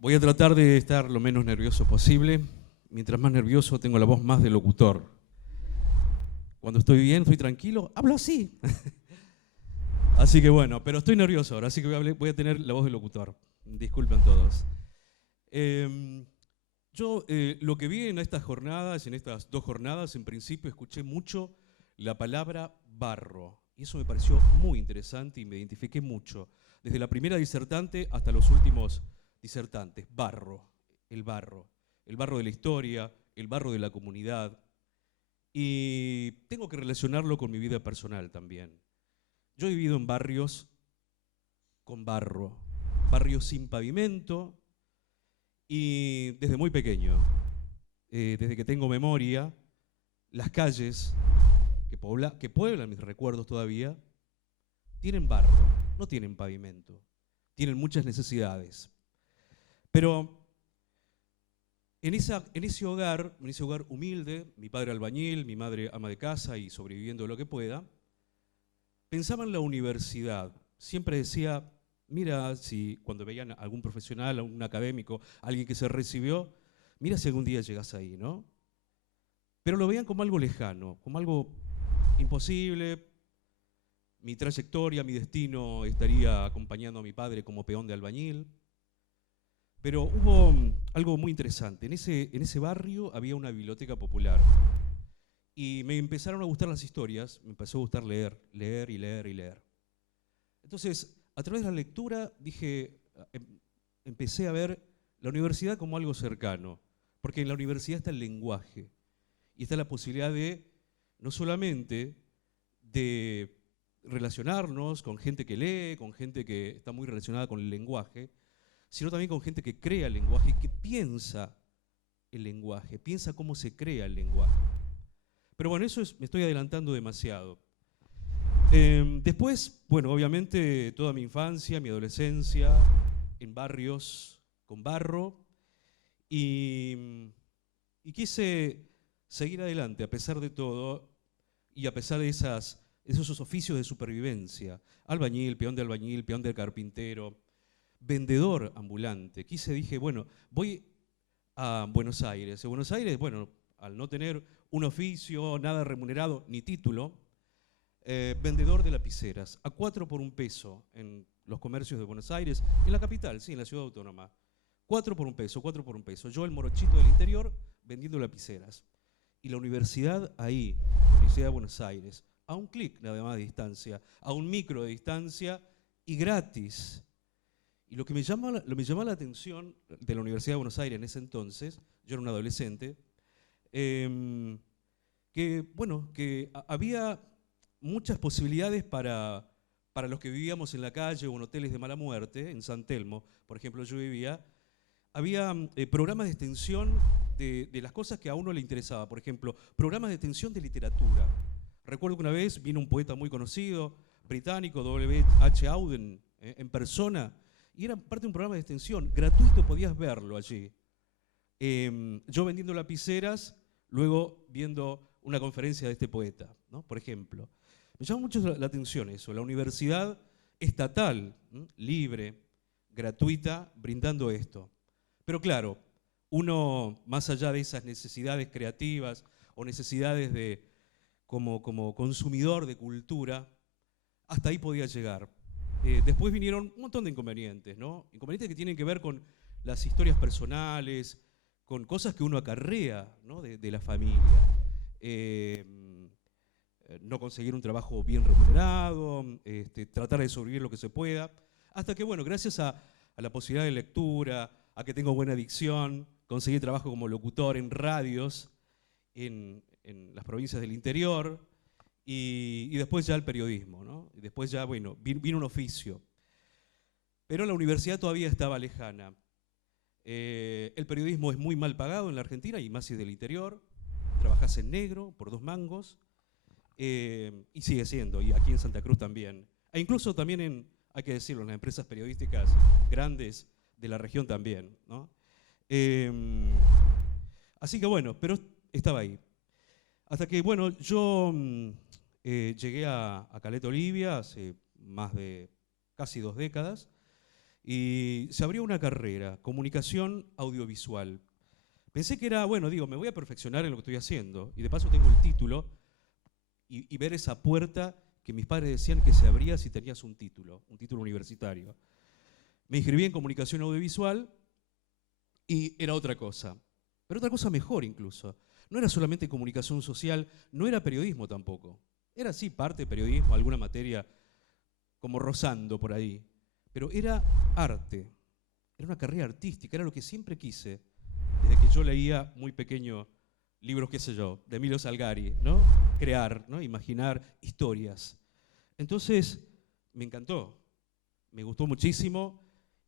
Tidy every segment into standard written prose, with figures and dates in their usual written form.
Voy a tratar de estar lo menos nervioso posible. Mientras más nervioso, tengo la voz más de locutor. Cuando estoy bien, estoy tranquilo, hablo así. Así que bueno, pero estoy nervioso ahora, así que voy a tener la voz de locutor. Disculpen todos. Lo que vi en estas jornadas, en estas 2 jornadas, en principio escuché mucho la palabra barro. Y eso me pareció muy interesante y me identifiqué mucho. Desde la primera disertante hasta los últimos disertantes. Barro, el barro. El barro de la historia, el barro de la comunidad. Y tengo que relacionarlo con mi vida personal también. Yo he vivido en barrios con barro, barrios sin pavimento, y desde muy pequeño, desde que tengo memoria, las calles que pueblan mis recuerdos todavía, tienen barro, no tienen pavimento, tienen muchas necesidades. Pero en ese hogar humilde, mi padre albañil, mi madre ama de casa y sobreviviendo lo que pueda, pensaba en la universidad. Siempre decía, mira, si cuando veían a algún profesional, a un académico, alguien que se recibió, mira si algún día llegas ahí, ¿no? Pero lo veían como algo lejano, como algo imposible. Mi trayectoria, mi destino estaría acompañando a mi padre como peón de albañil. Pero hubo algo muy interesante. En ese barrio había una biblioteca popular. Y me empezaron a gustar las historias, me empezó a gustar leer, leer y leer y leer. Entonces, a través de la lectura, empecé a ver la universidad como algo cercano, porque en la universidad está el lenguaje y está la posibilidad de, no solamente de relacionarnos con gente que lee, con gente que está muy relacionada con el lenguaje, sino también con gente que crea el lenguaje y que piensa el lenguaje, piensa cómo se crea el lenguaje. Pero bueno, me estoy adelantando demasiado. Después, bueno, obviamente toda mi infancia, mi adolescencia, en barrios con barro, y quise seguir adelante a pesar de todo y a pesar de esos oficios de supervivencia. Albañil, peón de carpintero, vendedor ambulante. Dije, bueno, voy a Buenos Aires. En Buenos Aires, bueno, al no tener un oficio, nada remunerado, ni título, vendedor de lapiceras, a 4 por 1 peso en los comercios de Buenos Aires, en la capital, sí, en la ciudad autónoma. 4 por 1 peso, 4 por 1 peso. Yo, el morochito del interior, vendiendo lapiceras. Y la universidad ahí, la Universidad de Buenos Aires, a un clic nada más de distancia, a un micro de distancia y gratis. Y lo que me llama la atención de la Universidad de Buenos Aires en ese entonces, yo era un adolescente, que había muchas posibilidades para los que vivíamos en la calle o en hoteles de mala muerte, en San Telmo, por ejemplo, yo vivía, había programas de extensión de las cosas que a uno le interesaba. Por ejemplo, programas de extensión de literatura. Recuerdo que una vez vino un poeta muy conocido, británico, W.H. Auden, en persona, y era parte de un programa de extensión, gratuito, podías verlo allí. Yo vendiendo lapiceras, luego viendo una conferencia de este poeta, ¿no? Por ejemplo. Me llama mucho la atención eso, la universidad estatal, libre, gratuita, brindando esto. Pero claro, uno, más allá de esas necesidades creativas o necesidades como consumidor de cultura, hasta ahí podía llegar. Después vinieron un montón de inconvenientes, ¿no? Inconvenientes que tienen que ver con las historias personales, con cosas que uno acarrea, ¿no? de la familia. No conseguir un trabajo bien remunerado, tratar de sobrevivir lo que se pueda, hasta que, bueno, gracias a la posibilidad de lectura, a que tengo buena dicción, conseguí trabajo como locutor en radios en las provincias del interior, y después ya el periodismo, ¿no? Y después ya, bueno, vino un oficio. Pero la universidad todavía estaba lejana. El periodismo es muy mal pagado en la Argentina, y más si es del interior. Trabajás en negro, por 2 mangos, y sigue siendo, y aquí en Santa Cruz también. E incluso también, hay que decirlo, en las empresas periodísticas grandes de la región también, ¿no? Así que bueno, pero estaba ahí. Hasta que, bueno, yo llegué a Caleta Olivia hace más de casi 2 décadas, y se abrió una carrera, comunicación audiovisual. Pensé que era, bueno, digo, me voy a perfeccionar en lo que estoy haciendo, y de paso tengo el título, y ver esa puerta que mis padres decían que se abría si tenías un título universitario. Me inscribí en comunicación audiovisual y era otra cosa, pero otra cosa mejor incluso. No era solamente comunicación social, no era periodismo tampoco. Era sí parte de periodismo, alguna materia como rozando por ahí, pero era arte, era una carrera artística, era lo que siempre quise, desde que yo leía muy pequeño libros, qué sé yo, de Emilio Salgari, ¿no? Crear, ¿no? Imaginar historias. Entonces, me encantó, me gustó muchísimo,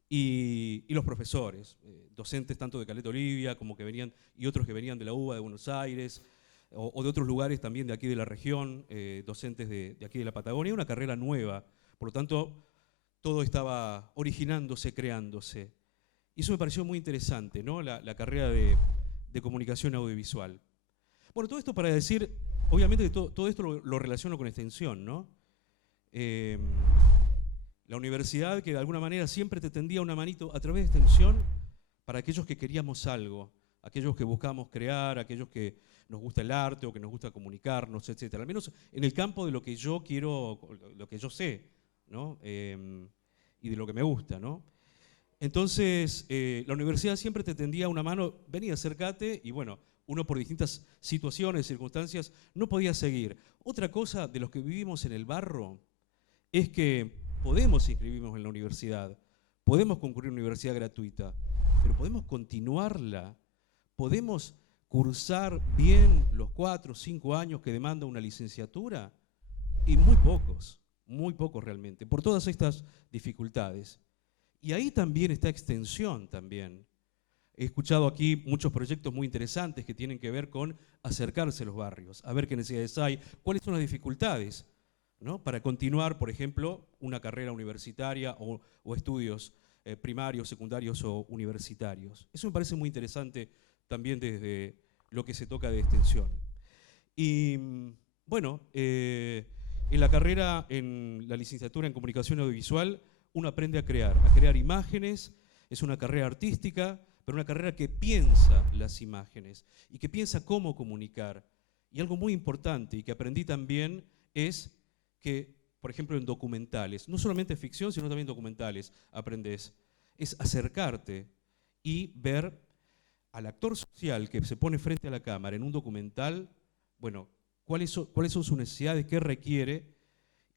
y los profesores, docentes tanto de Caleta Olivia como que venían, y otros que venían de la UBA de Buenos Aires, o de otros lugares también de aquí de la región, docentes de aquí de la Patagonia, una carrera nueva, por lo tanto, todo estaba originándose, creándose. Y eso me pareció muy interesante, ¿no? La carrera de comunicación audiovisual. Bueno, todo esto para decir, obviamente que todo esto lo relaciono con extensión, ¿no? La universidad que de alguna manera siempre te tendía una manito a través de extensión para aquellos que queríamos algo, aquellos que buscamos crear, aquellos que nos gusta el arte o que nos gusta comunicarnos, etc. Al menos en el campo de lo que yo quiero, lo que yo sé, ¿no? Y de lo que me gusta, ¿no? Entonces, la universidad siempre te tendía una mano, vení, acércate, y bueno, uno por distintas situaciones, circunstancias, no podía seguir. Otra cosa de los que vivimos en el barro es que podemos inscribirnos en la universidad, podemos concurrir a una universidad gratuita, pero podemos continuarla, podemos cursar bien los 4 o 5 años que demanda una licenciatura, y muy pocos realmente, por todas estas dificultades. Y ahí también está extensión también. He escuchado aquí muchos proyectos muy interesantes que tienen que ver con acercarse a los barrios, a ver qué necesidades hay, cuáles son las dificultades, ¿no? Para continuar, por ejemplo, una carrera universitaria o estudios primarios, secundarios o universitarios. Eso me parece muy interesante también desde lo que se toca de extensión. Y bueno, en la carrera, en la licenciatura en comunicación audiovisual, uno aprende a crear imágenes, es una carrera artística, pero una carrera que piensa las imágenes y que piensa cómo comunicar. Y algo muy importante y que aprendí también es que, por ejemplo, en documentales, no solamente ficción, sino también documentales, aprendes, es acercarte y ver al actor social que se pone frente a la cámara en un documental, bueno, cuáles son sus necesidades, qué requiere,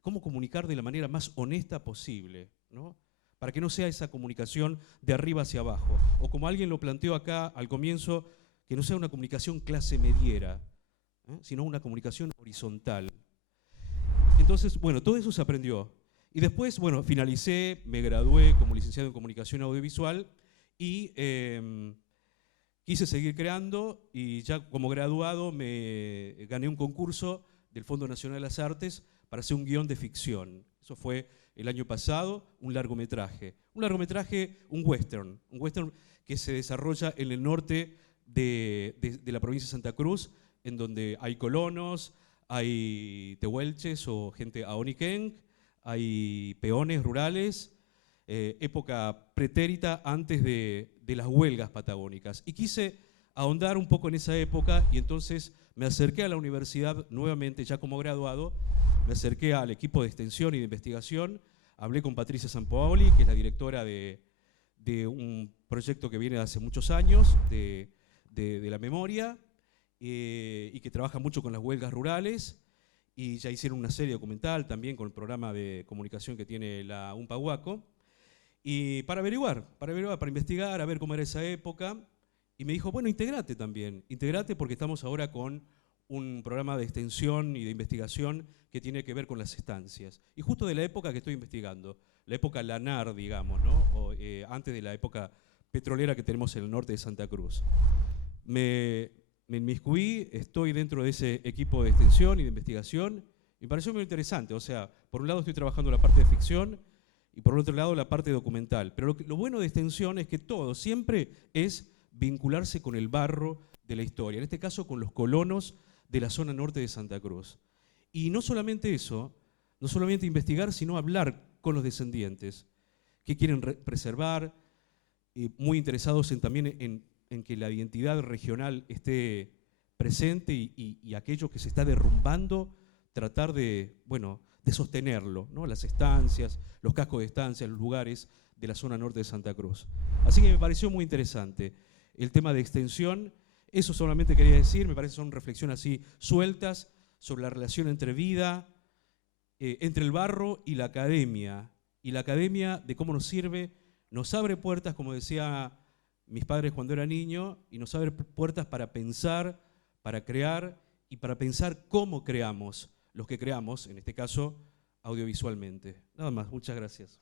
cómo comunicar de la manera más honesta posible, ¿no? Para que no sea esa comunicación de arriba hacia abajo, o como alguien lo planteó acá al comienzo, que no sea una comunicación clase mediera, sino una comunicación horizontal. Entonces, bueno, todo eso se aprendió. Y después, bueno, finalicé, me gradué como licenciado en comunicación audiovisual y quise seguir creando, y ya como graduado me gané un concurso del Fondo Nacional de las Artes para hacer un guión de ficción. Eso fue el año pasado, un largometraje, un western que se desarrolla en el norte de la provincia de Santa Cruz, en donde hay colonos, hay tehuelches o gente aoniquén, hay peones rurales, época pretérita antes de las huelgas patagónicas. Y quise ahondar un poco en esa época, y entonces me acerqué a la universidad nuevamente, ya como graduado, me acerqué al equipo de extensión y de investigación, hablé con Patricia Sampaoli, que es la directora de un proyecto que viene de hace muchos años, de la memoria, y que trabaja mucho con las huelgas rurales, y ya hicieron una serie documental también con el programa de comunicación que tiene la UNPAHUACO, y para investigar, a ver cómo era esa época, y me dijo, bueno, integrate también, integrate porque estamos ahora con un programa de extensión y de investigación que tiene que ver con las estancias. Y justo de la época que estoy investigando, la época lanar, digamos, ¿no? Antes de la época petrolera que tenemos en el norte de Santa Cruz. Me inmiscuí, estoy dentro de ese equipo de extensión y de investigación, y me pareció muy interesante. O sea, por un lado estoy trabajando la parte de ficción y por otro lado la parte documental. Pero lo bueno de extensión es que todo siempre es vincularse con el barro de la historia, en este caso con los colonos de la zona norte de Santa Cruz. Y no solamente eso, no solamente investigar, sino hablar con los descendientes, qué quieren preservar, muy interesados también en que la identidad regional esté presente y aquello que se está derrumbando, tratar de, bueno, de sostenerlo, ¿no? Las estancias, los cascos de estancias, los lugares de la zona norte de Santa Cruz. Así que me pareció muy interesante el tema de extensión. Eso solamente quería decir, me parece que son reflexiones así sueltas sobre la relación entre vida, entre el barro y la academia de cómo nos sirve, nos abre puertas, como decía mis padres cuando era niño, y nos abre puertas para pensar, para crear y para pensar cómo creamos, los que creamos, en este caso, audiovisualmente. Nada más, muchas gracias.